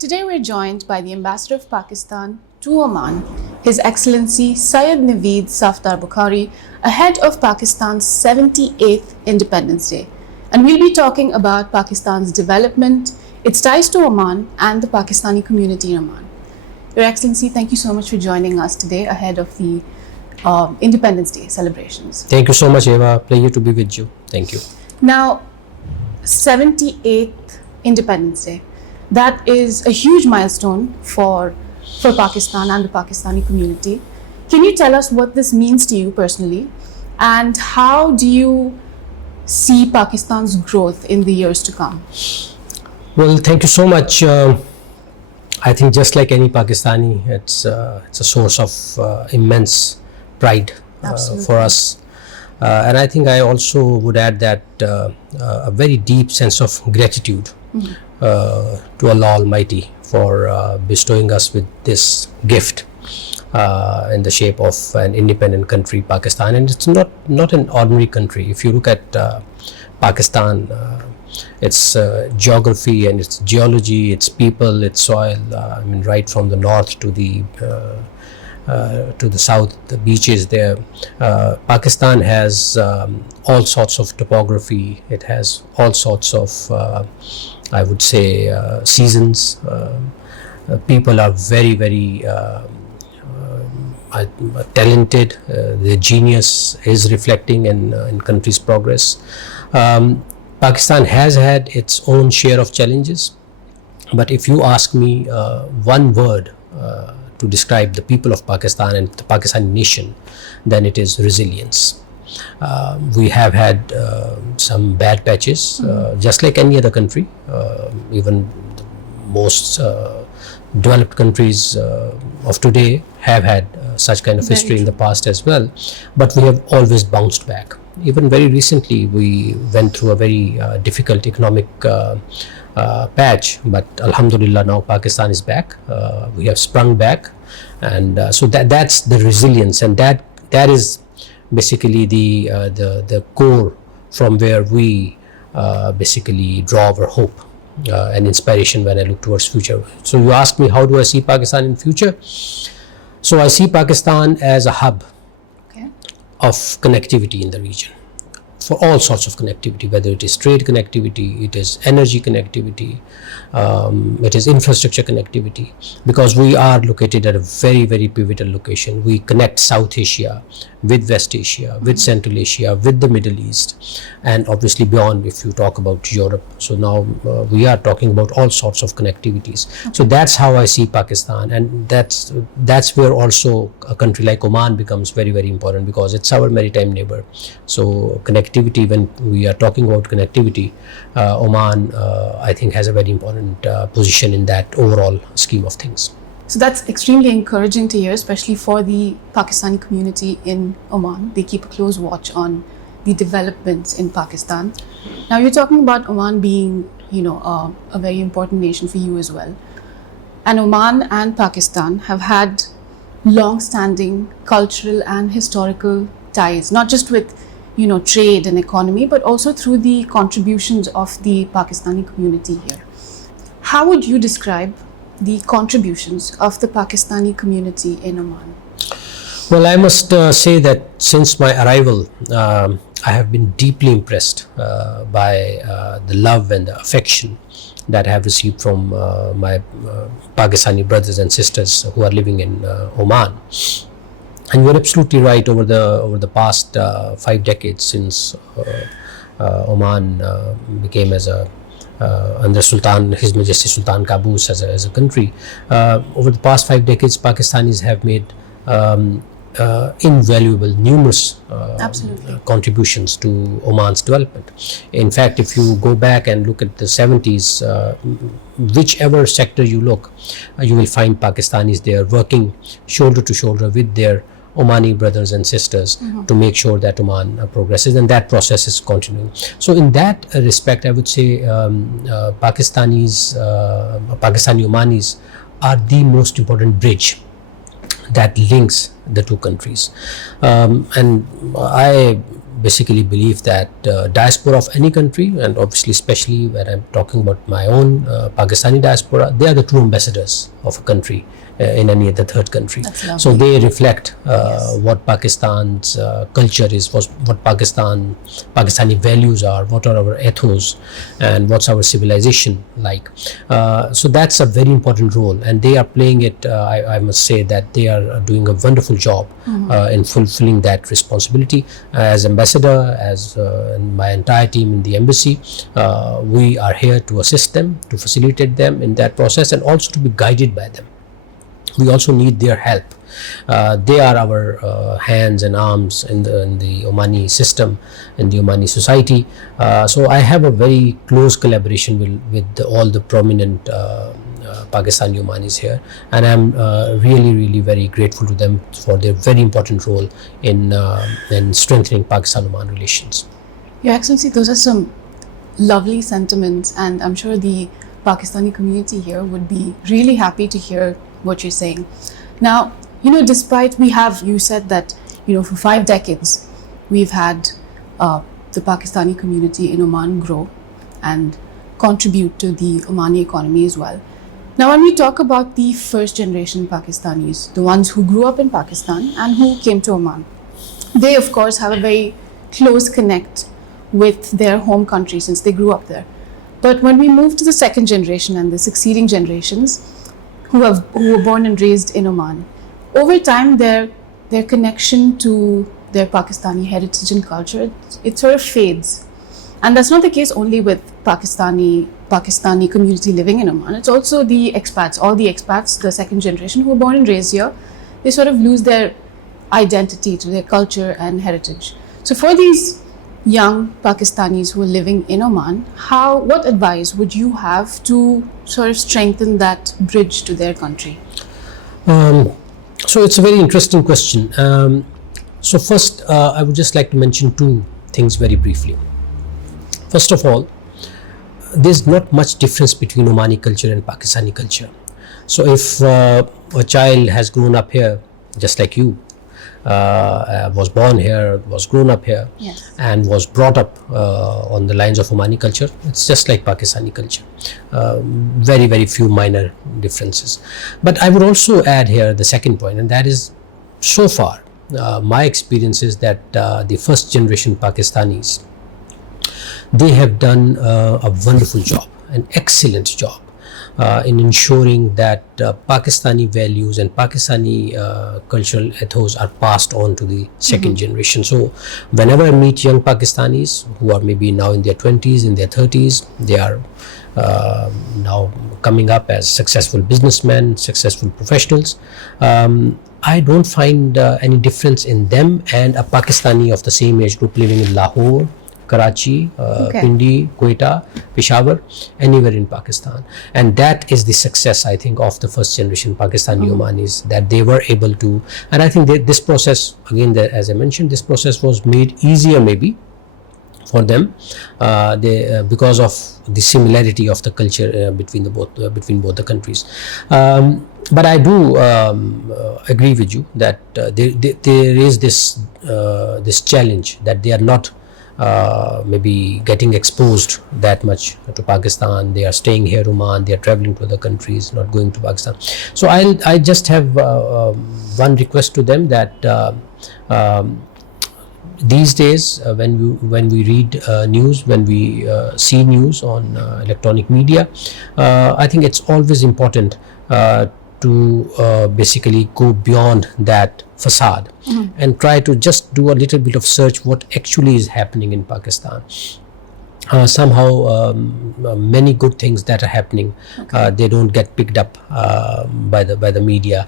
Today we're joined by the Ambassador of Pakistan to Oman, His Excellency Syed Naveed Safdar Bokhari, ahead of Pakistan's 78th Independence Day. And we'll be talking about Pakistan's development, its ties to Oman, and the Pakistani community in Oman. Your Excellency, thank you so much for joining us today ahead of the Independence Day celebrations. Thank you so much, Eva. Pleasure to be with you. Thank you. Now, 78th Independence Day. That is a huge milestone for Pakistan and the Pakistani community. Can you tell us what this means to you personally, and how do you see Pakistan's growth in the years to come? Well, thank you so much. I think just like any Pakistani, it's a source of immense pride for us. And I think I also would add that a very deep sense of gratitude to Allah Almighty for bestowing us with this gift in the shape of an independent country, Pakistan. And it's not an ordinary country. If you look at Pakistan, its geography and its geology, its people, its soil, I mean, right from the north to the south, the beaches there. Pakistan has all sorts of topography. It has all sorts of, I would say, seasons. People are very, very talented. Their genius is reflecting in country's progress. Pakistan has had its own share of challenges, but if you ask me one word to describe the people of Pakistan and the Pakistani nation, then it is resilience. We have had some bad patches, just like any other country. Even the most developed countries of today have had such kind of history in the past as well, but we have always bounced back. Even very recently, we went through a very difficult economic patch, but Alhamdulillah, now Pakistan is back. We have sprung back, and so that's the resilience, and that is basically the core from where we basically draw our hope and inspiration when I look towards future. So you ask me, how do I see Pakistan in future? So I see Pakistan as a hub of connectivity in the region, for all sorts of connectivity, whether it is trade connectivity, it is energy connectivity, it is infrastructure connectivity, because we are located at a very, very pivotal location. We connect South Asia with West Asia, with Central Asia, with the Middle East, and obviously beyond if you talk about Europe. So now we are talking about all sorts of connectivities. So that's how I see Pakistan, and that's where also a country like Oman becomes very, very important, because it's our maritime neighbor. So connectivity, when we are talking about connectivity, Oman I think has a very important position in that overall scheme of things. So that's extremely encouraging to hear, especially for the Pakistani community in Oman. They keep a close watch on the developments in Pakistan. Now you're talking about Oman being, a very important nation for you as well. And Oman and Pakistan have had long-standing cultural and historical ties, not just with, trade and economy, but also through the contributions of the Pakistani community here. How would you describe the contributions of the Pakistani community in Oman? Well, I must say that since my arrival, I have been deeply impressed by the love and the affection that I have received from my Pakistani brothers and sisters who are living in Oman. And you're absolutely right. Over the past 5 decades, since Oman became as a under His Majesty Sultan Qaboos as a country, over the past 5 decades, Pakistanis have made invaluable, numerous contributions to Oman's development. In fact, if you go back and look at the 70s, whichever sector you look, you will find Pakistanis there working shoulder to shoulder with their Omani brothers and sisters to make sure that Oman progresses, and that process is continuing. So in that respect, I would say Pakistani Omanis are the most important bridge that links the two countries. And I basically believe that diaspora of any country, and obviously especially when I'm talking about my own Pakistani diaspora, they are the true ambassadors of a country in any other third country. That's lovely. So they reflect Yes. what Pakistan's culture is, what Pakistani values are, what are our ethos, and what's our civilization like. So that's a very important role, and they are playing it. I must say that they are doing a wonderful job in fulfilling that responsibility. As ambassador, as and my entire team in the embassy, we are here to assist them, to facilitate them in that process, and also to be guided by them. We also need their help. They are our hands and arms in the Omani system, in the Omani society. So I have a very close collaboration with all the prominent Pakistani Omanis here, and I'm really very grateful to them for their very important role in strengthening Pakistan-Oman relations. Your Excellency, those are some lovely sentiments, and I'm sure the Pakistani community here would be really happy to hear what you're saying. Now, despite you said that, for 5 decades, we've had the Pakistani community in Oman grow and contribute to the Omani economy as well. Now, when we talk about the first generation Pakistanis, the ones who grew up in Pakistan and who came to Oman, they of course have a very close connect with their home country since they grew up there. But when we move to the second generation and the succeeding generations who were born and raised in Oman, over time their connection to their Pakistani heritage and culture, it sort of fades. And that's not the case only with Pakistani community living in Oman. It's also the expats, all the expats, the second generation who were born and raised here. They sort of lose their identity to their culture and heritage. So for these young Pakistanis who are living in Oman, what advice would you have to sort of strengthen that bridge to their country? So it's a very interesting question. So first, I would just like to mention 2 things very briefly. First of all, there's not much difference between Omani culture and Pakistani culture. So if a child has grown up here, just like you, was born here, was grown up here, Yes. and was brought up on the lines of Omani culture, it's just like Pakistani culture. Very few minor differences. But I would also add here the second point, and that is, so far, my experience is that the first generation Pakistanis, they have done a wonderful job, an excellent job in ensuring that Pakistani values and Pakistani cultural ethos are passed on to the second generation. So whenever I meet young Pakistanis who are maybe now in their 20s, in their 30s, they are now coming up as successful businessmen, successful professionals, I don't find any difference in them and a Pakistani of the same age group living in Lahore, Karachi, Pindi, Quetta, Peshawar, anywhere in Pakistan. And that is the success, I think, of the first generation Pakistani Omanis, that they were able to, and I think this process, again, as I mentioned, this process was made easier maybe for them because of the similarity of the culture between both the countries. But I do agree with you that there is this challenge that they are not maybe getting exposed that much to Pakistan. They are staying here, Oman, they are traveling to other countries, not going to Pakistan. So I just have one request to them, that these days when we read news, when we see news on electronic media, I think it's always important to basically go beyond that facade and try to just do a little bit of search what actually is happening in Pakistan. Somehow many good things that are happening, they don't get picked up by the media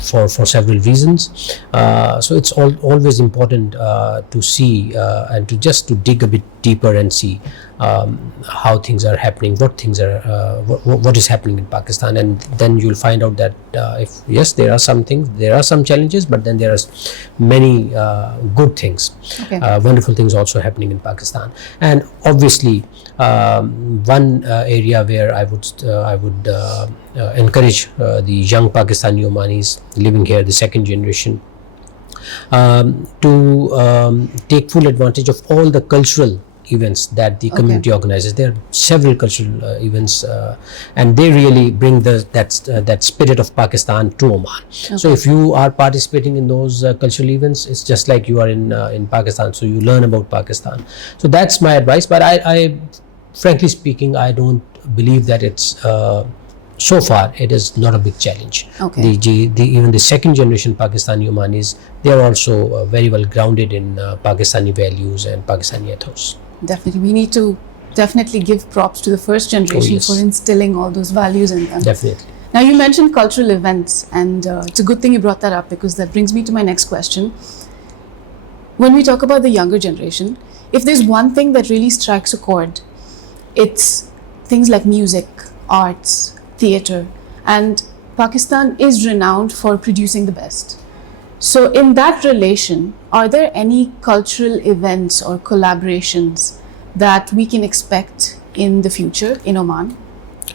for several reasons. So it's always important to see and to dig a bit deeper and see how things are happening, what is happening in Pakistan, and then you'll find out that if yes, there are some things, there are some challenges, but then there are many good things, wonderful things also happening in Pakistan. And obviously one area where I would encourage the young Pakistani Omanis living here, the second generation, to take full advantage of all the cultural events that the community organizes. There are several cultural events, and they really bring that spirit of Pakistan to Oman. So if you are participating in those cultural events, it's just like you are in Pakistan. So you learn about Pakistan. So that's my advice. But I frankly speaking, I don't believe that it's so far it is not a big challenge. Even the second generation Pakistani Omanis, they are also very well grounded in Pakistani values and Pakistani ethos. Definitely, we need to definitely give props to the first generation for instilling all those values in them. Definitely. Now, you mentioned cultural events, and it's a good thing you brought that up, because that brings me to my next question. When we talk about the younger generation, if there's one thing that really strikes a chord, it's things like music, arts, theatre, and Pakistan is renowned for producing the best. So in that relation, are there any cultural events or collaborations that we can expect in the future in Oman?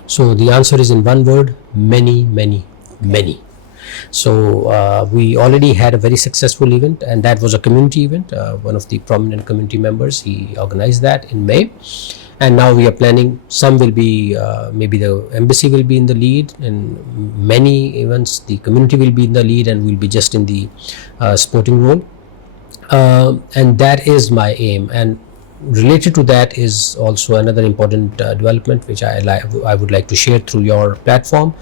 So the answer is in one word: many, many, many. So we already had a very successful event, and that was a community event. One of the prominent community members, he organized that in May. And now we are planning, some will be, maybe the embassy will be in the lead, and many events, the community will be in the lead, and we'll be just in the supporting role. And that is my aim. And related to that is also another important development, which I would like to share through your platform.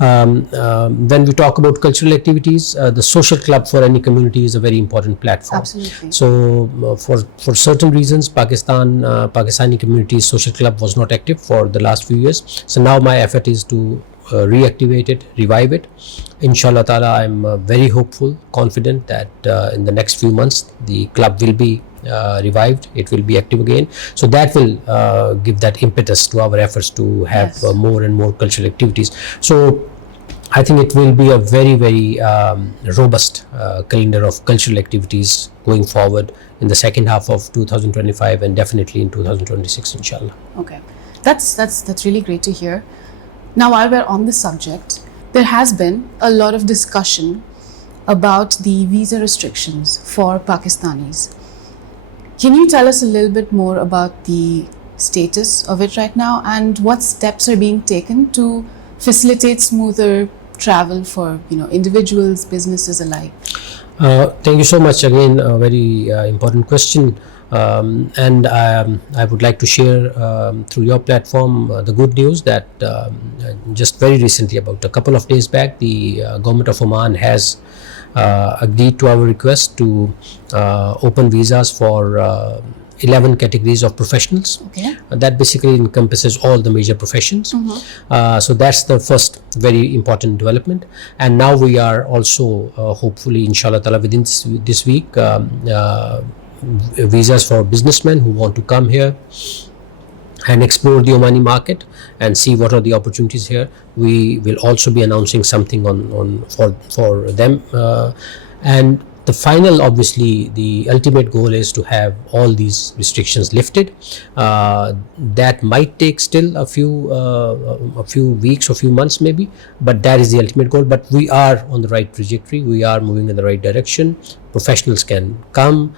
When we talk about cultural activities, the social club for any community is a very important platform. Absolutely. So for certain reasons, Pakistani community's social club was not active for the last few years. So now my effort is to reactivate it, revive it. Inshallah ta'ala, I'm very hopeful, confident that in the next few months the club will be revived, it will be active again. So that will give that impetus to our efforts to have more and more cultural activities. So I think it will be a very, very robust calendar of cultural activities going forward in the second half of 2025 and definitely in 2026, inshallah. Okay, that's really great to hear. Now, while we're on this subject, there has been a lot of discussion about the visa restrictions for Pakistanis. Can you tell us a little bit more about the status of it right now, and what steps are being taken to facilitate smoother travel for individuals, businesses alike? Thank you so much. Again, a very important question. And I would like to share through your platform the good news that just very recently, about a couple of days back, the government of Oman has agreed to our request to open visas for 11 categories of professionals. That basically encompasses all the major professions. So that's the first very important development. And now we are also hopefully, inshallah ta'ala, within this week, visas for businessmen who want to come here and explore the Omani market and see what are the opportunities here. We will also be announcing something for them, and the final, obviously the ultimate goal is to have all these restrictions lifted. That might take still a few weeks or few months maybe, but that is the ultimate goal. But we are on the right trajectory, we are moving in the right direction. Professionals can come,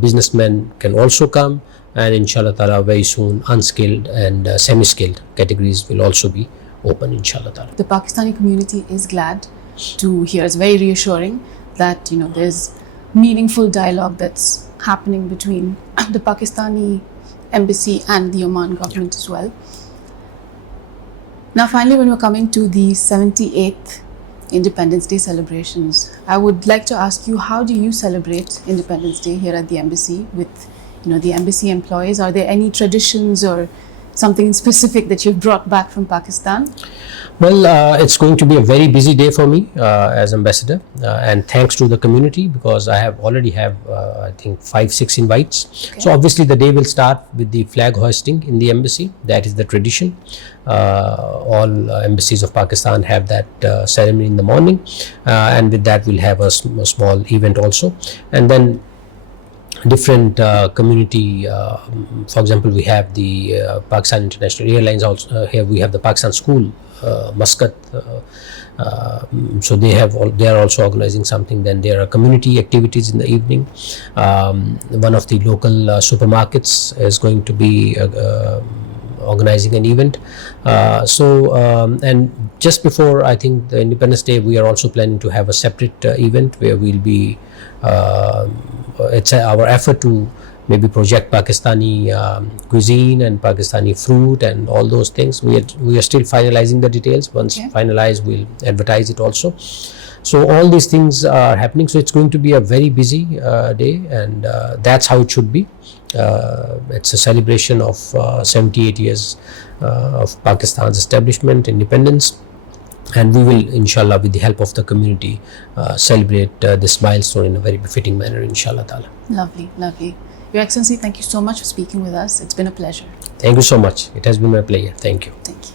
businessmen can also come, and inshallah ta'ala very soon unskilled and semi-skilled categories will also be open, inshallah ta'ala. The Pakistani community is glad to hear. It's very reassuring that there's meaningful dialogue that's happening between the Pakistani embassy and the Oman government as well. Now finally, when we're coming to the 78th Independence Day celebrations, I would like to ask you, how do you celebrate Independence Day here at the embassy with the embassy employees? Are there any traditions or something specific that you've brought back from Pakistan? Well, it's going to be a very busy day for me as ambassador, and thanks to the community, because I already have I think 5-6 invites. So obviously the day will start with the flag hoisting in the embassy. That is the tradition. All embassies of Pakistan have that ceremony in the morning, and with that we'll have a small event also. And then different community, for example, we have the Pakistan International Airlines also here. We have the Pakistan School Muscat. So they are also organizing something. Then there are community activities in the evening. One of the local supermarkets is going to be organizing an event. And just before, I think, the Independence Day, we are also planning to have a separate event where we'll be it's our effort to maybe project Pakistani cuisine and Pakistani fruit and all those things. We are still finalizing the details. Once finalized, we'll advertise it also. So all these things are happening. So it's going to be a very busy day, and that's how it should be. It's a celebration of 78 years of Pakistan's establishment, independence. And we will, inshallah, with the help of the community, celebrate this milestone in a very befitting manner, inshallah ta'ala. Lovely, lovely. Your Excellency, thank you so much for speaking with us. It's been a pleasure. Thank you so much. It has been my pleasure. Thank you. Thank you.